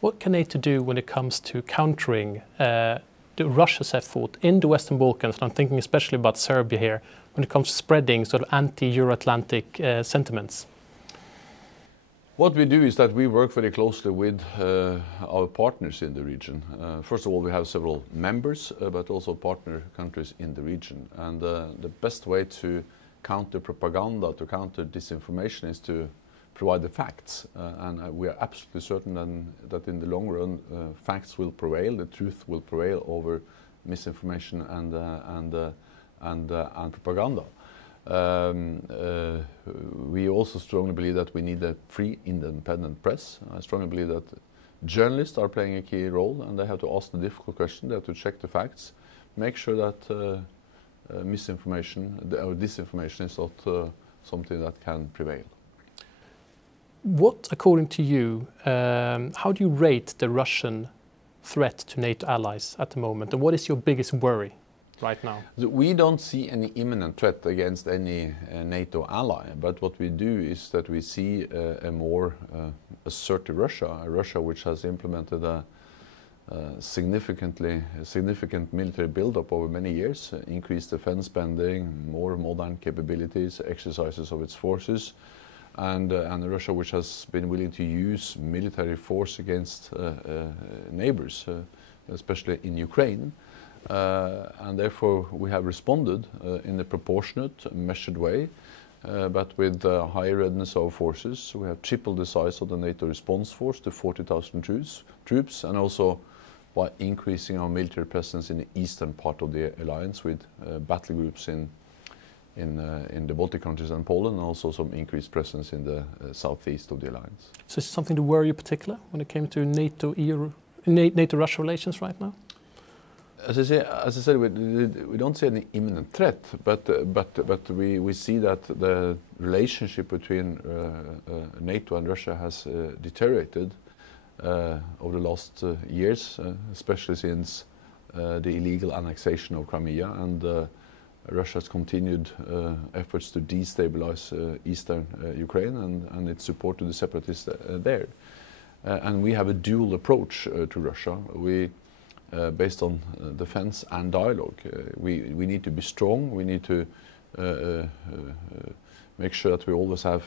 What can NATO do when it comes to countering Russia's effort in the Western Balkans? And I'm thinking especially about Serbia here, when it comes to spreading sort of anti-Euro-Atlantic sentiments. What we do is that we work very closely with our partners in the region. First of all, we have several members, but also partner countries in the region. And the best way to counter propaganda, to counter disinformation, is to provide the facts. And we are absolutely certain that in the long run, facts will prevail, the truth will prevail over misinformation and propaganda. We also strongly believe that we need a free, independent press. I strongly believe that journalists are playing a key role, and they have to ask the difficult question, they have to check the facts, make sure that misinformation or disinformation is not something that can prevail. What, according to you, how do you rate the Russian threat to NATO allies at the moment, and what is your biggest worry right now? We don't see any imminent threat against any NATO ally, but what we do is that we see a more assertive Russia, a Russia which has implemented a significant military build-up over many years, increased defense spending, more modern capabilities, exercises of its forces, and a Russia which has been willing to use military force against neighbors, especially in Ukraine. And therefore we have responded in a proportionate, measured way, but with high readiness of forces. We have tripled the size of the NATO response force to 40,000 troops, and also by increasing our military presence in the eastern part of the alliance with battle groups in the Baltic countries and Poland, and also some increased presence in the southeast of the alliance. So is something to worry you particular when it came to NATO-Russia relations right now? As I said, we don't see any imminent threat, but we see that the relationship between NATO and Russia has deteriorated over the last years, especially since the illegal annexation of Crimea and Russia's continued efforts to destabilize eastern Ukraine and its support to the separatists there. And we have a dual approach to Russia. Based on defense and dialogue. We need to be strong, we need to make sure that we always have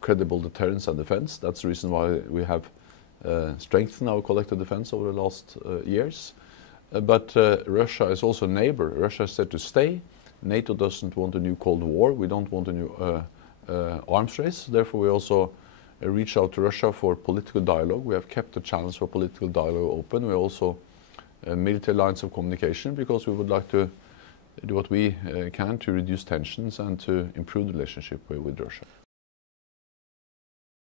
credible deterrence and defense. That's the reason why we have strengthened our collective defense over the last years. But Russia is also a neighbor. Russia is there to stay. NATO doesn't want a new Cold War. We don't want a new arms race. Therefore, we also reach out to Russia for political dialogue. We have kept the channels for political dialogue open. We also military lines of communication, because we would like to do what we can to reduce tensions and to improve the relationship with Russia.